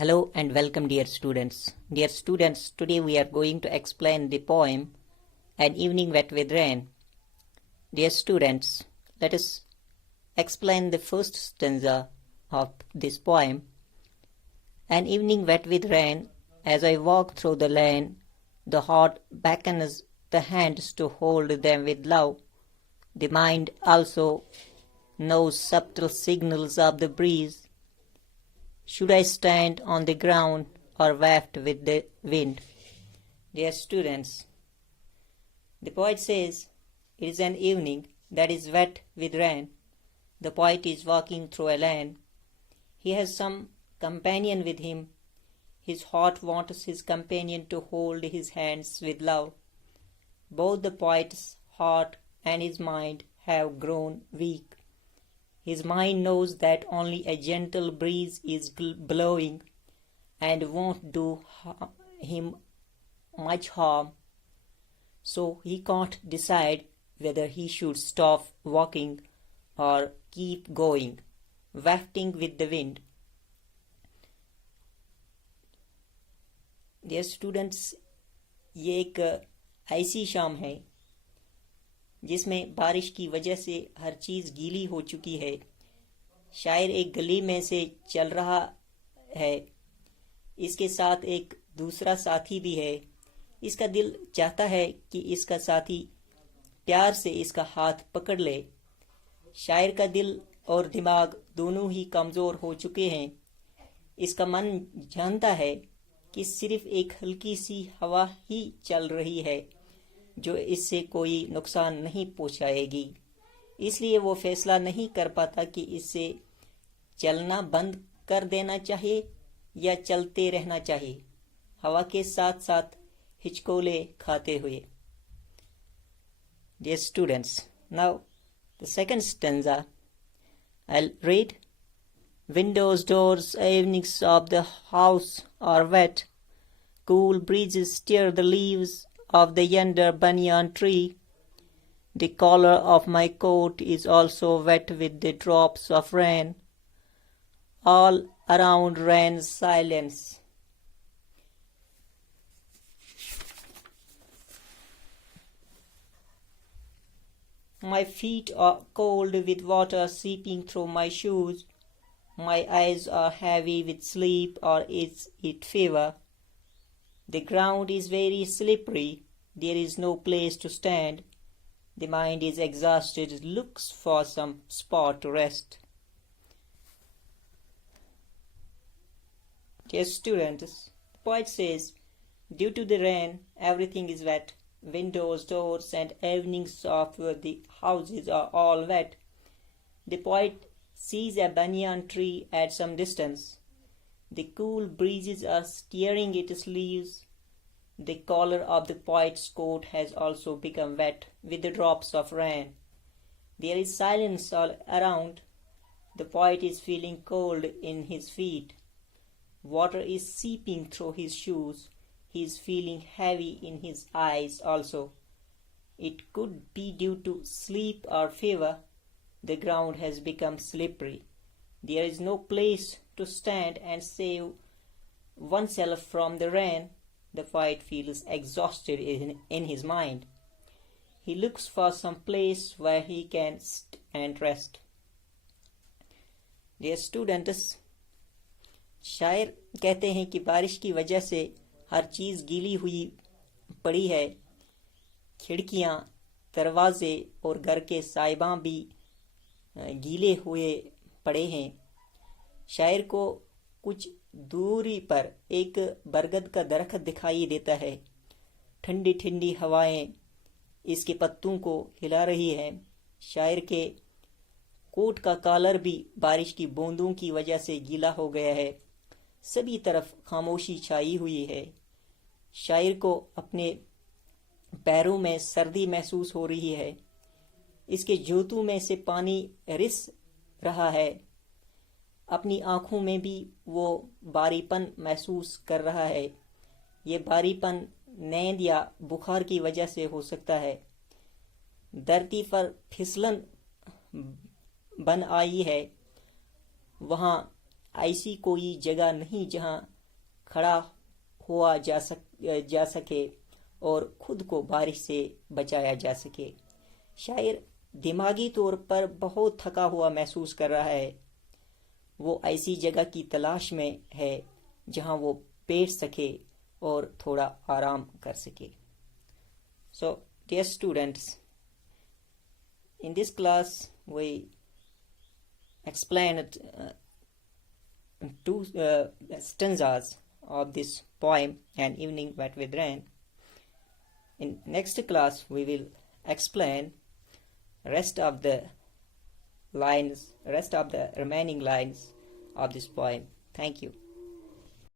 Hello and welcome, dear students. Dear students, today we are going to explain the poem An Evening Wet with Rain. Dear students, let us explain the first stanza of this poem. An evening wet with rain, as I walk through the lane, the heart beckons the hands to hold them with love. The mind also knows subtle signals of the breeze. Should I stand on the ground or waft with the wind? Dear students, the poet says it is an evening that is wet with rain. The poet is walking through a lane. He has some companion with him. His heart wants his companion to hold his hands with love. Both the poet's heart and his mind have grown weak. His mind knows that only a gentle breeze is blowing and won't do him much harm. So he can't decide whether he should stop walking or keep going, wafting with the wind. Dear students, ये एक ऐसी शाम है जिसमें बारिश की वजह से हर चीज़ गीली हो चुकी है। शायर एक गली में से चल रहा है। इसके साथ एक दूसरा साथी भी है। इसका दिल चाहता है कि इसका साथी प्यार से इसका हाथ पकड़ ले। शायर का दिल और दिमाग दोनों ही कमज़ोर हो चुके हैं। इसका मन जानता है कि सिर्फ एक हल्की सी हवा ही चल रही है जो इससे कोई नुकसान नहीं पहुंचाएगी। इसलिए वो फैसला नहीं कर पाता कि इससे चलना बंद कर देना चाहिए या चलते रहना चाहिए, हवा के साथ साथ हिचकोले खाते हुए। Dear students, now the second stanza I'll read. Windows, doors, evenings of the house are wet. Cool breezes stir the leaves of the yonder banyan tree. The collar of my coat is also wet with the drops of rain. All around reigns silence. My feet are cold with water seeping through my shoes. My eyes are heavy with sleep, or is it fever? The ground is very slippery. There is no place to stand. The mind is exhausted, looks for some spot to rest. Dear students, the poet says, due to the rain, everything is wet. Windows, doors, and awnings of the houses are all wet. The poet sees a banyan tree at some distance. The cool breezes are stirring its leaves. The collar of the poet's coat has also become wet with the drops of rain. There is silence all around. The poet is feeling cold in his feet. Water is seeping through his shoes. He is feeling heavy in his eyes also. It could be due to sleep or fever. The ground has become slippery. There is no place to stand and save oneself from the rain. The poet feels exhausted in his mind. He looks for some place where he can sit and rest. Dear students, शायर कहते हैं कि बारिश की वजह से हर चीज़ गीली हुई पड़ी है। खिड़कियाँ, दरवाजे और घर के साइबां भी गीले हुए पड़े हैं। शायर को कुछ दूरी पर एक बरगद का दरख्त दिखाई देता है। ठंडी ठंडी हवाएं इसके पत्तों को हिला रही हैं। शायर के कोट का कॉलर भी बारिश की बूंदों की वजह से गीला हो गया है। सभी तरफ खामोशी छाई हुई है। शायर को अपने पैरों में सर्दी महसूस हो रही है। इसके जूतों में से पानी रिस रहा है। अपनी आँखों में भी वो बारीपन महसूस कर रहा है। ये बारीपन नींद या बुखार की वजह से हो सकता है। धरती पर फिसलन बन आई है। वहाँ ऐसी कोई जगह नहीं जहां खड़ा हुआ जा सके और खुद को बारिश से बचाया जा सके। शायर दिमागी तौर पर बहुत थका हुआ महसूस कर रहा है। वो ऐसी जगह की तलाश में है जहां वो बैठ सके और थोड़ा आराम कर सके। So, dear students, in this class we explained two stanzas of this poem, An Evening Wet with Rain. In next class we will explain rest of the remaining lines of this poem. Thank you.